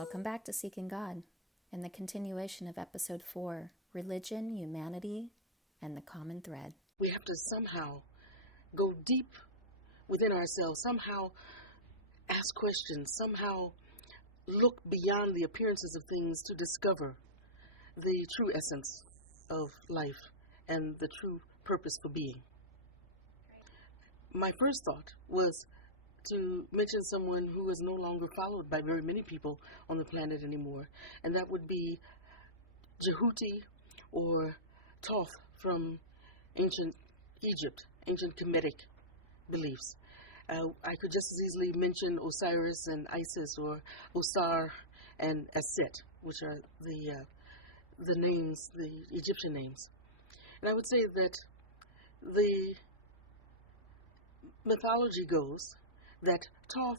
Welcome back to Seeking God, in the continuation of Episode 4, Religion, Humanity, and the Common Thread. We have to somehow go deep within ourselves, somehow ask questions, somehow look beyond the appearances of things to discover the true essence of life and the true purpose for being. My first thought was to mention someone who is no longer followed by very many people on the planet anymore, and that would be Jehuti or Thoth from ancient Egypt, ancient Kemetic beliefs. I could just as easily mention Osiris and Isis, or Osar and Aset, which are the names, the Egyptian names. And I would say that the mythology goes that Thoth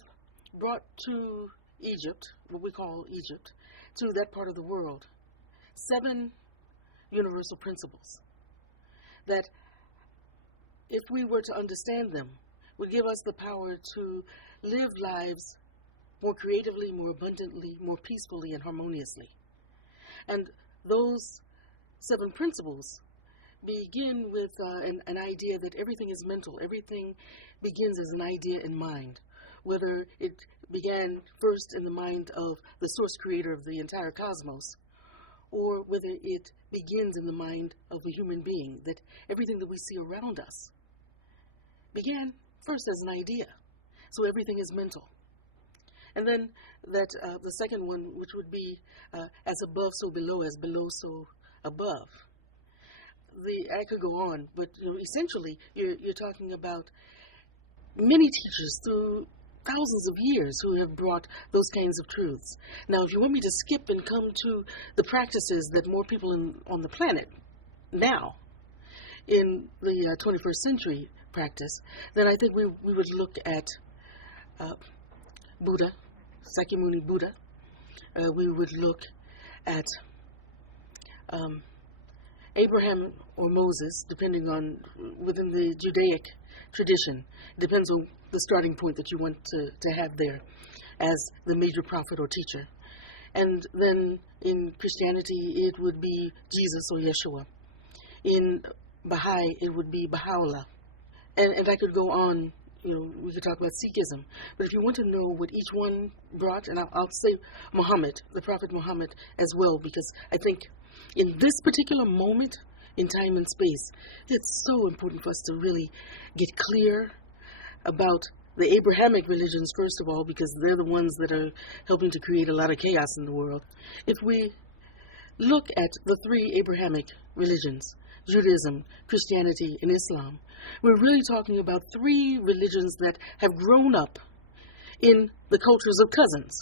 brought to Egypt, what we call Egypt, to that part of the world, 7 universal principles that, if we were to understand them, would give us the power to live lives more creatively, more abundantly, more peacefully, and harmoniously. And those 7 principles begin with an idea that everything is mental. Everything begins as an idea in mind, whether it began first in the mind of the source creator of the entire cosmos, or whether it begins in the mind of a human being, that everything that we see around us began first as an idea. So everything is mental. And then that the second one, which would be as above, so below, as below, so above. I could go on, but essentially you're talking about many teachers through thousands of years who have brought those kinds of truths. Now, if you want me to skip and come to the practices that more people on the planet now, in the 21st century practice, then I think we would look at Buddha, Sakyamuni Buddha. We would look at Abraham or Moses, depending on within the Judaic tradition. It depends on the starting point that you want to have there as the major prophet or teacher. And then in Christianity, it would be Jesus or Yeshua. In Baha'i, it would be Baha'u'llah. And I could go on, we could talk about Sikhism. But if you want to know what each one brought, and I'll say Muhammad, the Prophet Muhammad as well, because I think in this particular moment in time and space, it's so important for us to really get clear about the Abrahamic religions, first of all, because they're the ones that are helping to create a lot of chaos in the world. If we look at the 3 Abrahamic religions, Judaism, Christianity, and Islam, we're really talking about 3 religions that have grown up in the cultures of cousins.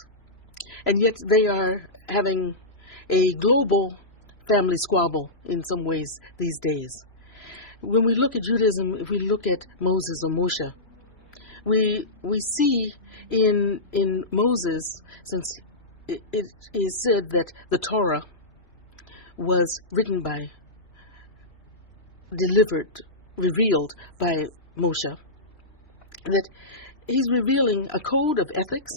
And yet they are having a global family squabble in some ways these days. When we look at Judaism, if we look at Moses or Moshe, we see in Moses, since it is said that the Torah was written by, delivered, revealed by Moshe, that he's revealing a code of ethics,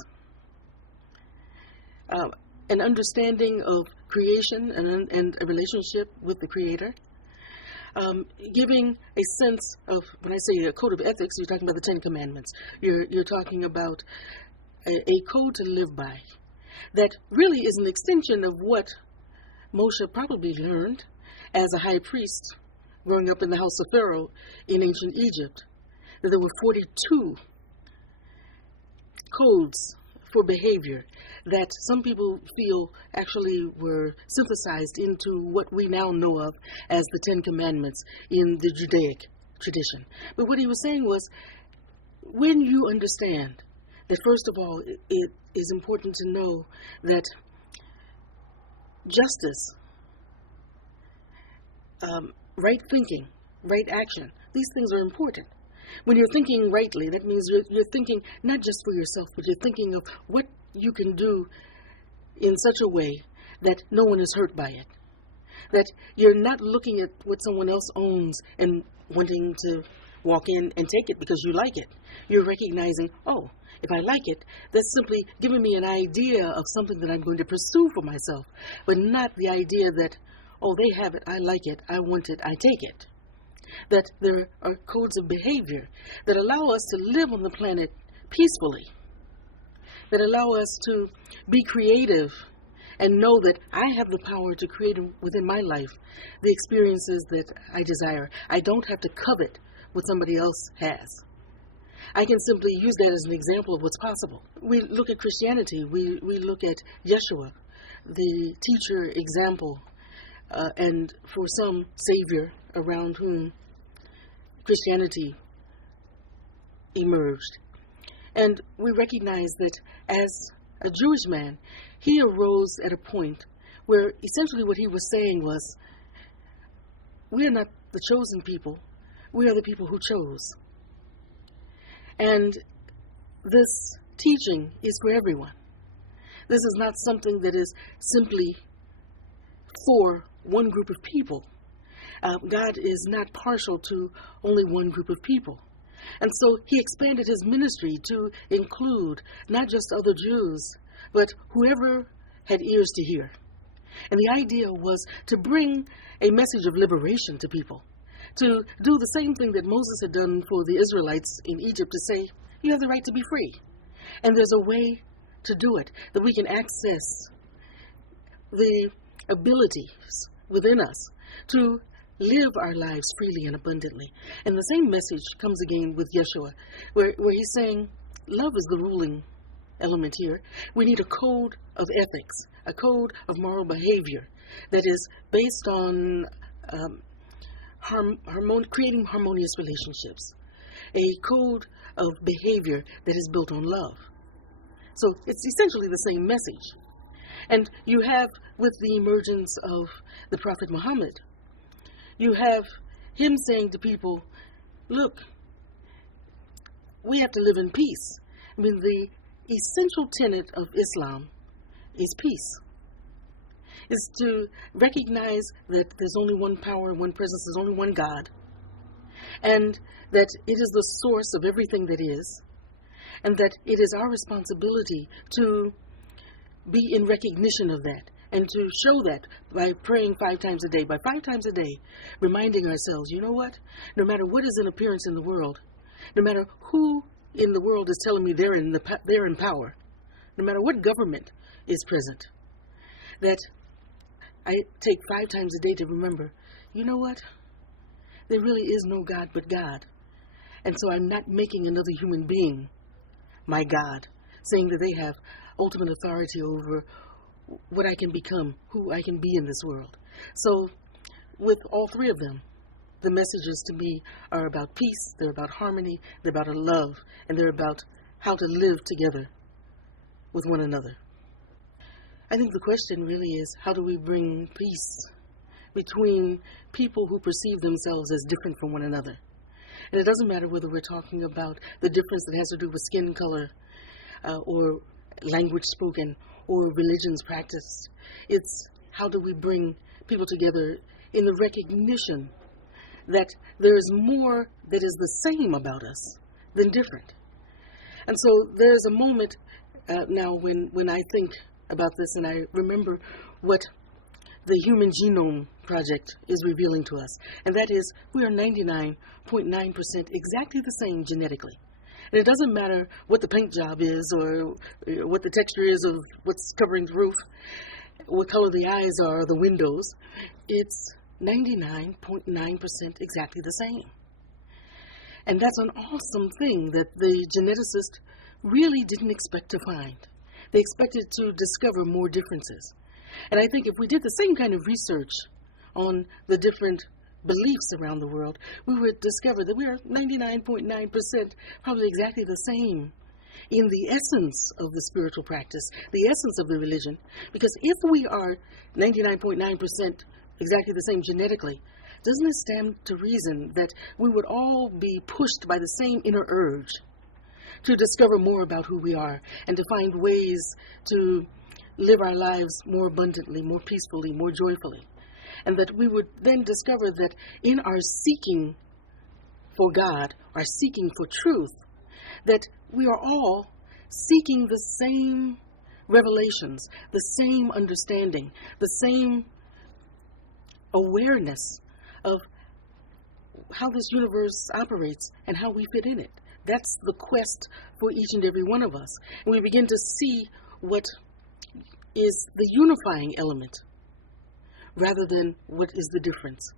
an understanding of creation and a relationship with the Creator, giving a sense of, when I say a code of ethics, you're talking about the 10 Commandments. You're talking about a code to live by that really is an extension of what Moshe probably learned as a high priest growing up in the house of Pharaoh in ancient Egypt, that there were 42 codes for behavior that some people feel actually were synthesized into what we now know of as the 10 Commandments in the Judaic tradition. But what he was saying was, when you understand that, first of all, it is important to know that justice, right thinking, right action, these things are important. When you're thinking rightly, that means you're thinking not just for yourself, but you're thinking of what you can do in such a way that no one is hurt by it. That you're not looking at what someone else owns and wanting to walk in and take it because you like it. You're recognizing, oh, if I like it, that's simply giving me an idea of something that I'm going to pursue for myself, but not the idea that, oh, they have it, I like it, I want it, I take it. That there are codes of behavior that allow us to live on the planet peacefully, that allow us to be creative and know that I have the power to create within my life the experiences that I desire. I don't have to covet what somebody else has. I can simply use that as an example of what's possible. We look at Christianity, we look at Yeshua, the teacher example, and for some, Savior around whom Christianity emerged. And we recognize that as a Jewish man, he arose at a point where essentially what he was saying was, we are not the chosen people, we are the people who chose. And this teaching is for everyone. This is not something that is simply for one group of people. God is not partial to only one group of people. And so he expanded his ministry to include not just other Jews, but whoever had ears to hear. And the idea was to bring a message of liberation to people, to do the same thing that Moses had done for the Israelites in Egypt, to say, you have the right to be free. And there's a way to do it, that we can access the abilities within us to live our lives freely and abundantly. And the same message comes again with Yeshua, where he's saying, love is the ruling element here. We need a code of ethics, a code of moral behavior that is based on creating harmonious relationships, a code of behavior that is built on love. So it's essentially the same message. And you have, with the emergence of the Prophet Muhammad, you have him saying to people, look, we have to live in peace. I mean, the essential tenet of Islam is peace. Is to recognize that there's only one power, one presence, there's only one God, and that it is the source of everything that is, and that it is our responsibility to be in recognition of that, and to show that by praying 5 times a day, by 5 times a day, reminding ourselves, you know what, no matter what is in appearance in the world, no matter who in the world is telling me they're in power, no matter what government is present, that I take 5 times a day to remember, you know what, there really is no God but God. And so I'm not making another human being my God, saying that they have ultimate authority over what I can become, who I can be in this world. So with all 3 of them, the messages to me are about peace, they're about harmony, they're about love, and they're about how to live together with one another. I think the question really is, how do we bring peace between people who perceive themselves as different from one another? And it doesn't matter whether we're talking about the difference that has to do with skin color or language spoken or religions practiced. It's how do we bring people together in the recognition that there is more that is the same about us than different. And so there's a moment now when I think about this and I remember what the Human Genome Project is revealing to us, and that is we are 99.9% exactly the same genetically. And it doesn't matter what the paint job is or what the texture is of what's covering the roof, what color the eyes are, the windows. It's 99.9% exactly the same. And that's an awesome thing that the geneticist really didn't expect to find. They expected to discover more differences. And I think if we did the same kind of research on the different beliefs around the world, we would discover that we are 99.9% probably exactly the same in the essence of the spiritual practice, the essence of the religion. Because if we are 99.9% exactly the same genetically, doesn't it stand to reason that we would all be pushed by the same inner urge to discover more about who we are and to find ways to live our lives more abundantly, more peacefully, more joyfully? And that we would then discover that in our seeking for God, are seeking for truth, that we are all seeking the same revelations, the same understanding, the same awareness of how this universe operates and how we fit in it. That's the quest for each and every one of us. And we begin to see what is the unifying element rather than what is the difference.